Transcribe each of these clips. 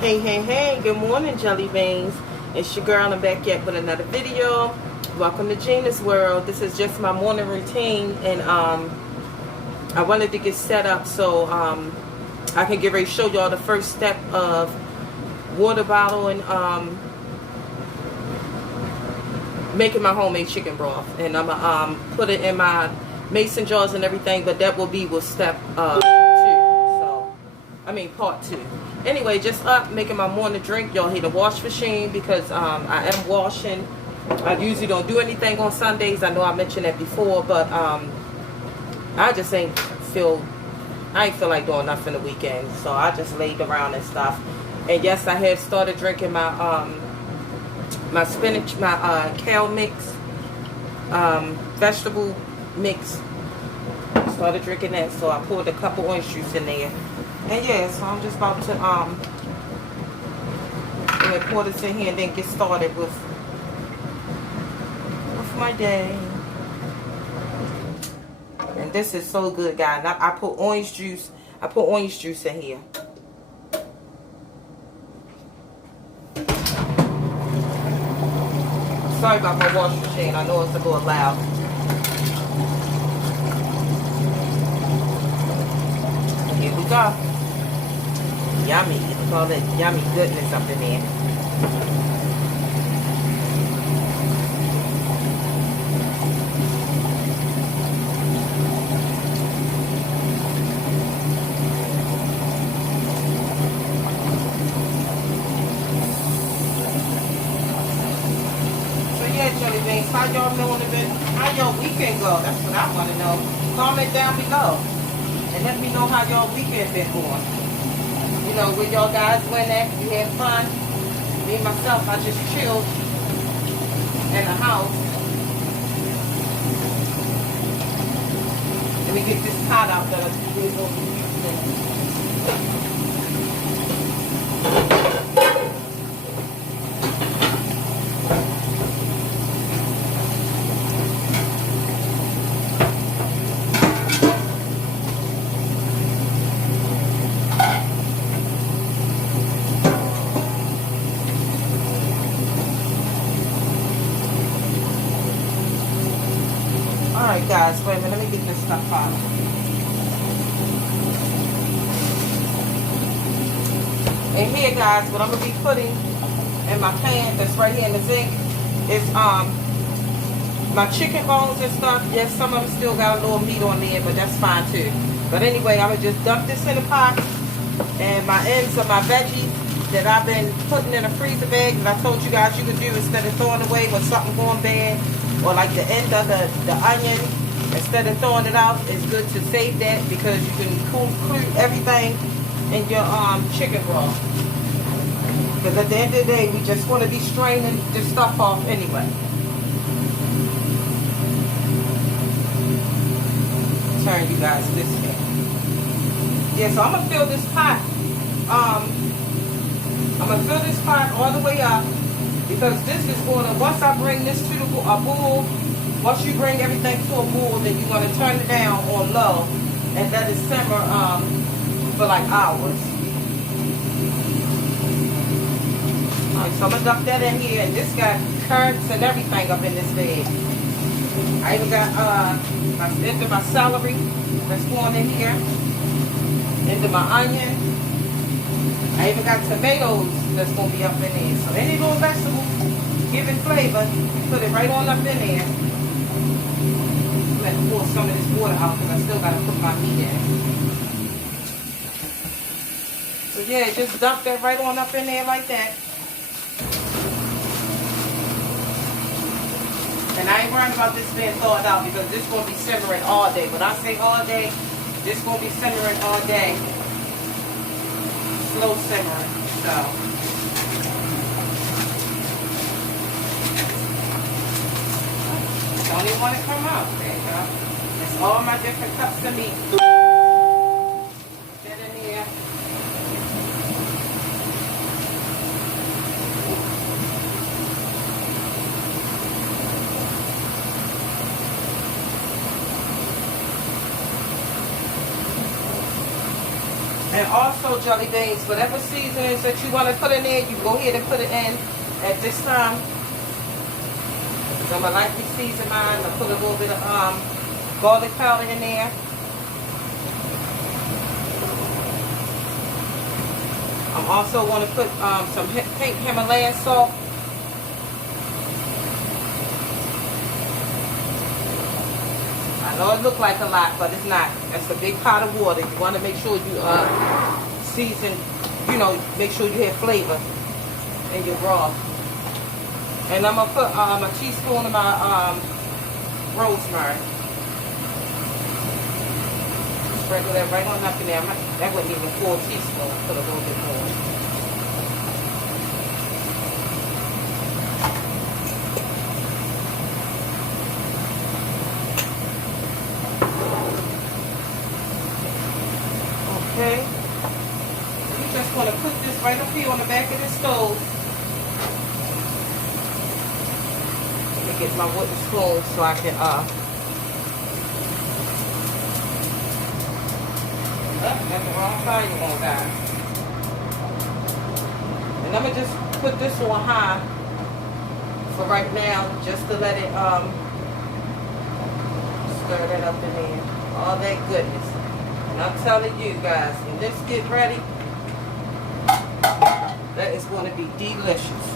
Hey, good morning, jelly beans. It's your girl. I'm back yet with another video. Welcome to Gina's World. This is just my morning routine, and I wanted to get set up so I can get ready to show y'all the first step of water bottle and making my homemade chicken broth. And I'm gonna put it in my mason jars and everything, but that will be with step 2. Part 2. Anyway, just up making my morning drink. Y'all hear the wash machine because I am washing. I usually don't do anything on Sundays. I know I mentioned that before, but I just ain't feel like doing nothing the weekend, so I just laid around and stuff. And yes, I have started drinking my my spinach, my kale mix, vegetable mix. Started drinking that, so I poured a cup of orange juice in there. And yeah, so I'm just about to pour this in here and then get started with my day. And this is so good, guys. I put orange juice. I put orange juice in here. Sorry about my wash machine. I know it's a little loud. Here we go. Yummy. Look at all that yummy goodness up in there. So yeah, jelly beans, how y'all doing a bit? How y'all weekend go? That's what I want to know. Comment down below and let me know how y'all weekend been going. You know, where y'all guys went at, you had fun. Me, myself, I just chilled in the house. Let me get this pot out that we're going to be using. Alright guys, wait a minute, let me get this stuff out. And here guys, what I'm going to be putting in my pan that's right here in the zinc is my chicken bones and stuff. Yes, some of them still got a little meat on there, but that's fine too. But anyway, I'm going to just dump this in the pot. And my ends of my veggies that I've been putting in a freezer bag that I told you guys you could do instead of throwing away when something going bad. Or like the end of the onion, instead of throwing it out, it's good to save that because you can include everything in your chicken broth. Because at the end of the day, we just want to be straining this stuff off anyway. Turn you guys this way. Yeah, so I'm gonna fill this pot. I'm gonna fill this pot all the way up. Because this is going to, once I bring this to a boil, once you bring everything to a boil, then you're going to turn it down on low and let it simmer for like hours. Alright, so I'm going to dump that in here. And this got carrots and everything up in this bag. I even got into my celery that's going in here, into my onion. I even got tomatoes that's going to be up in there. So any little vegetable giving flavor, you put it right on up in there. I'm going to pour some of this water out because I still got to put my meat in. So yeah, just dump that right on up in there like that. And I ain't worrying about this being thawed out because this is going to be simmering all day. When I say all day, this is going to be simmering all day. Slow simmering. So don't even want to come out. There you go. That's all my different cups of meat. Get in here. And also, jelly beans, whatever seasonings that you want to put in there, you go ahead and put it in at this time. So I'm going to lightly season mine. I put a little bit of garlic powder in there. I'm also going to put some pink Himalayan salt. I know it looks like a lot, but it's not. That's a big pot of water. You want to make sure you season, you know, make sure you have flavor in your broth. And I'm going to put a teaspoon of my rosemary. Sprinkle that right on up in there. That wasn't even 4 teaspoons. Put a little bit more. Okay. You just want to put this right up here on the back of the stove. Let me get my wooden spoon so I can that's the wrong fire on, guys. And I'm gonna just put this on high for right now, just to let it stir that up in there. All that goodness. And I'm telling you guys, when this get ready, that is going to be delicious.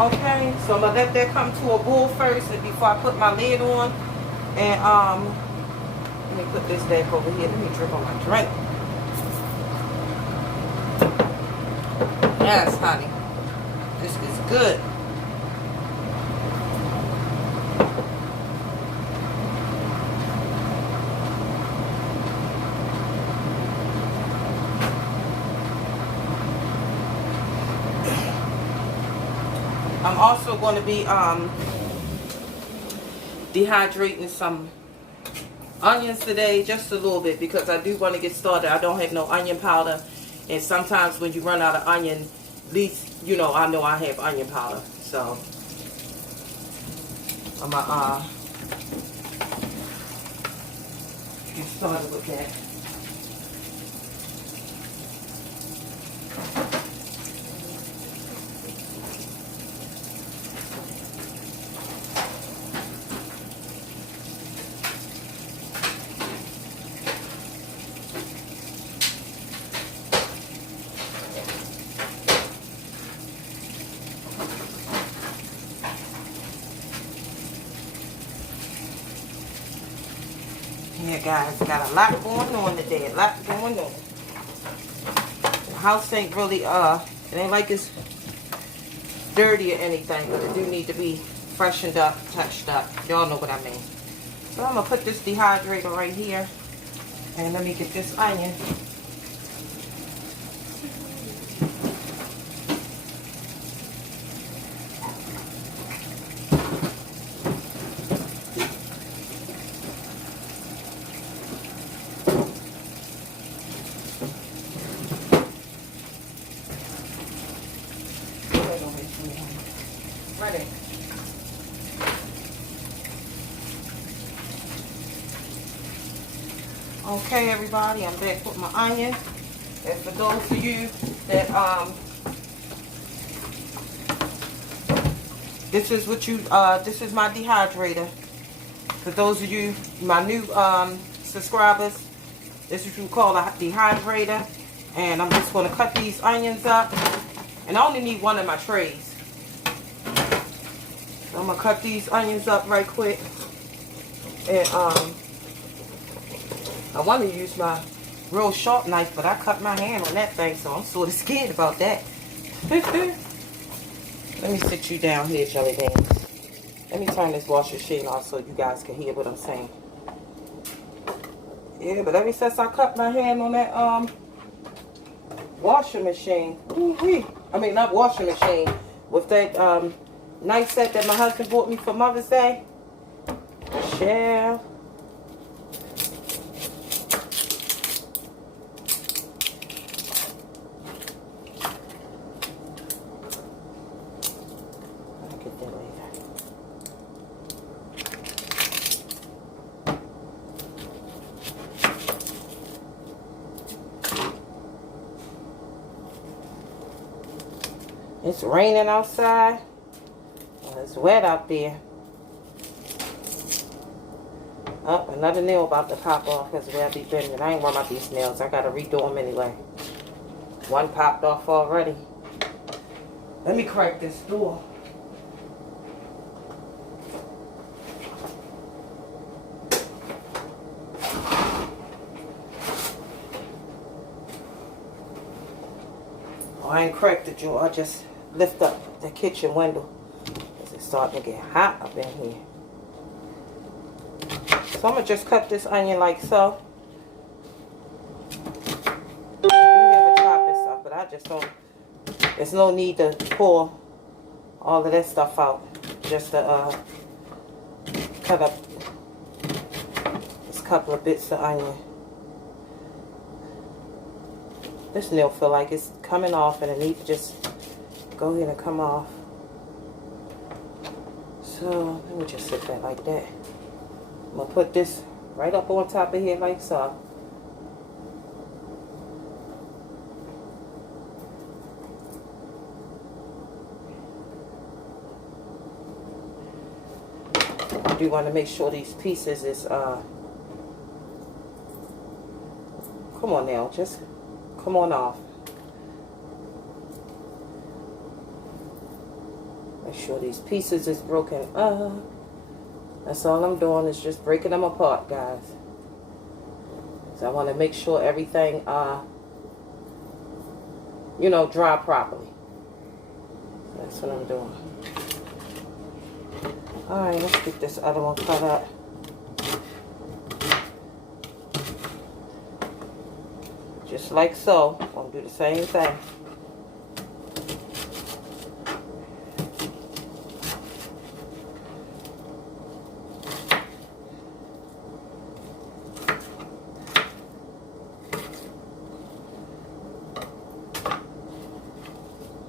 Okay, so I'm gonna let that come to a boil first, and before I put my lid on. And let me put this back over here. Let me drink on my drink. Yes, honey. This is good. I'm also going to be dehydrating some onions today, just a little bit, because I do want to get started. I don't have no onion powder, and sometimes when you run out of onion, at least you know I have onion powder. So I'm gonna get started with that. Yeah, guys, got a lot going on today. A lot going on. The house ain't really, it ain't like it's dirty or anything, but it do need to be freshened up, touched up. Y'all know what I mean. So I'm going to put this dehydrator right here. And let me get this onion. Ready. Okay, everybody, I'm back with my onion. And for those of you that this is what you this is my dehydrator. For those of you, my new subscribers, this is what you call a dehydrator. And I'm just going to cut these onions up. And I only need one of my trays. I'm going to cut these onions up right quick. And I want to use my real sharp knife, but I cut my hand on that thing, so I'm sort of scared about that. Let me sit you down here, jelly beans. Let me turn this washer machine off so you guys can hear what I'm saying. Yeah, but ever since I cut my hand on that washing machine, I mean not washing machine, with that knife set that my husband bought me for Mother's Day. Shell. I'll get that later. It's raining outside. It's wet out there. Oh, another nail about to pop off because where I be bending. I ain't worried about these nails. I gotta redo them anyway. One popped off already. Let me crack this door. Oh, I ain't cracked the door. I just lift up the kitchen window because it's starting to get hot up in here. So I'm going to just cut this onion like so. I do have a chopping stuff, but I just don't, there's no need to pour all of that stuff out. Just to cut up just a couple of bits of onion. This nail feel like it's coming off and it needs to just go ahead and come off. So let me just sit that like that. I'm going to put this right up on top of here like so. I do want to make sure these pieces is, come on now, just come on off. Make sure these pieces is broken up. That's all I'm doing is just breaking them apart, guys. So I want to make sure everything, you know, dry properly. That's what I'm doing. Alright, let's get this other one cut up. Just like so. I'm going to do the same thing.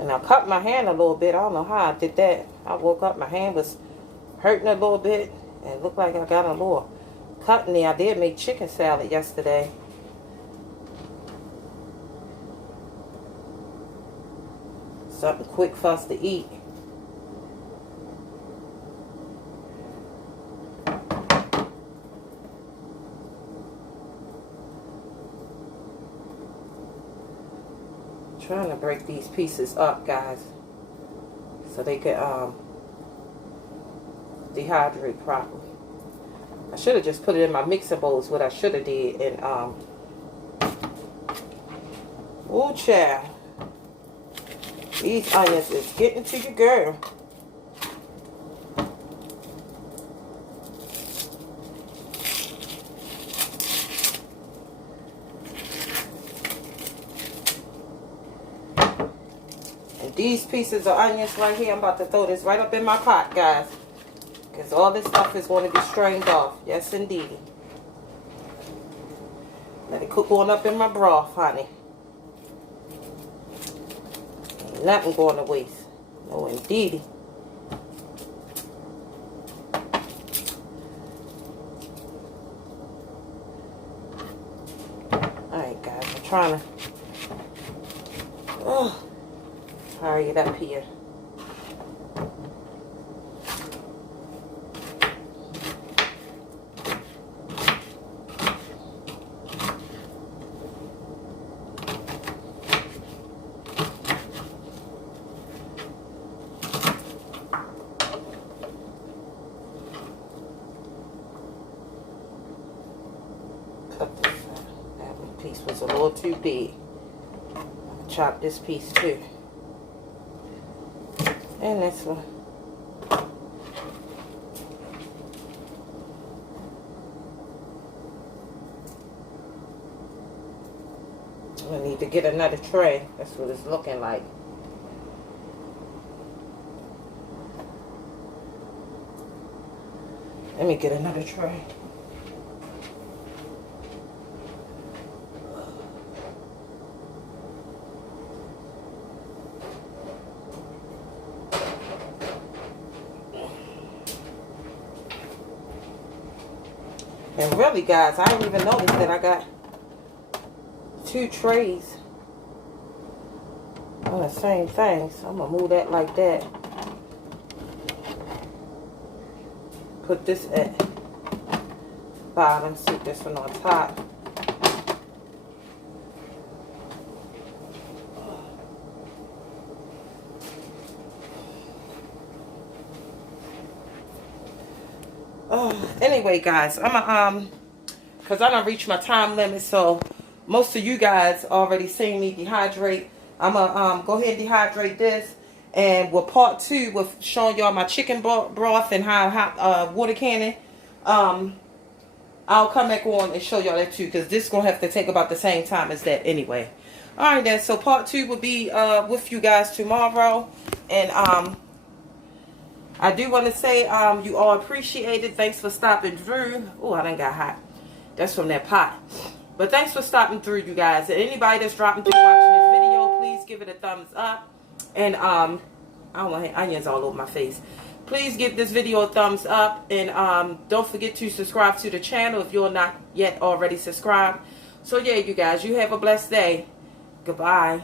And I cut my hand a little bit. I don't know how I did that. I woke up, my hand was hurting a little bit. And it looked like I got a little cut in there. I did make chicken salad yesterday. Something quick for us to eat. Trying to break these pieces up, guys, so they can dehydrate properly. I should have just put it in my mixing bowls. What I should have did, and ooh, child, these onions is getting to you, girl. These pieces of onions right here, I'm about to throw this right up in my pot, guys. Because all this stuff is going to be strained off. Yes, indeed. Let it cook on up in my broth, honey. Ain't nothing going to waste. No, indeed. Alright, guys. I'm trying to... Oh. Hurry it up here. Cut this out. That one piece was a little too big. I'll chop this piece too. And this one. I need to get another tray. That's what it's looking like. Let me get another tray. And really, guys, I didn't even notice that I got 2 trays. on the same thing, so I'm gonna move that like that. Put this at bottom, stick this one on top. Anyway, guys, I'm because I don't reach my time limit, so most of you guys already seen me dehydrate. I'm gonna go ahead and dehydrate this, and with part 2 with showing y'all my chicken broth and how water cannon, I'll come back on and show y'all that too, because this is gonna have to take about the same time as that anyway. All right, then, so part 2 will be with you guys tomorrow, and I do want to say you all appreciate it. Thanks for stopping through. Oh, I done got hot. That's from that pot. But thanks for stopping through, you guys. And anybody that's dropping through watching this video, please give it a thumbs up. And I don't want onions all over my face. Please give this video a thumbs up. And don't forget to subscribe to the channel if you're not yet already subscribed. So yeah, you guys, you have a blessed day. Goodbye.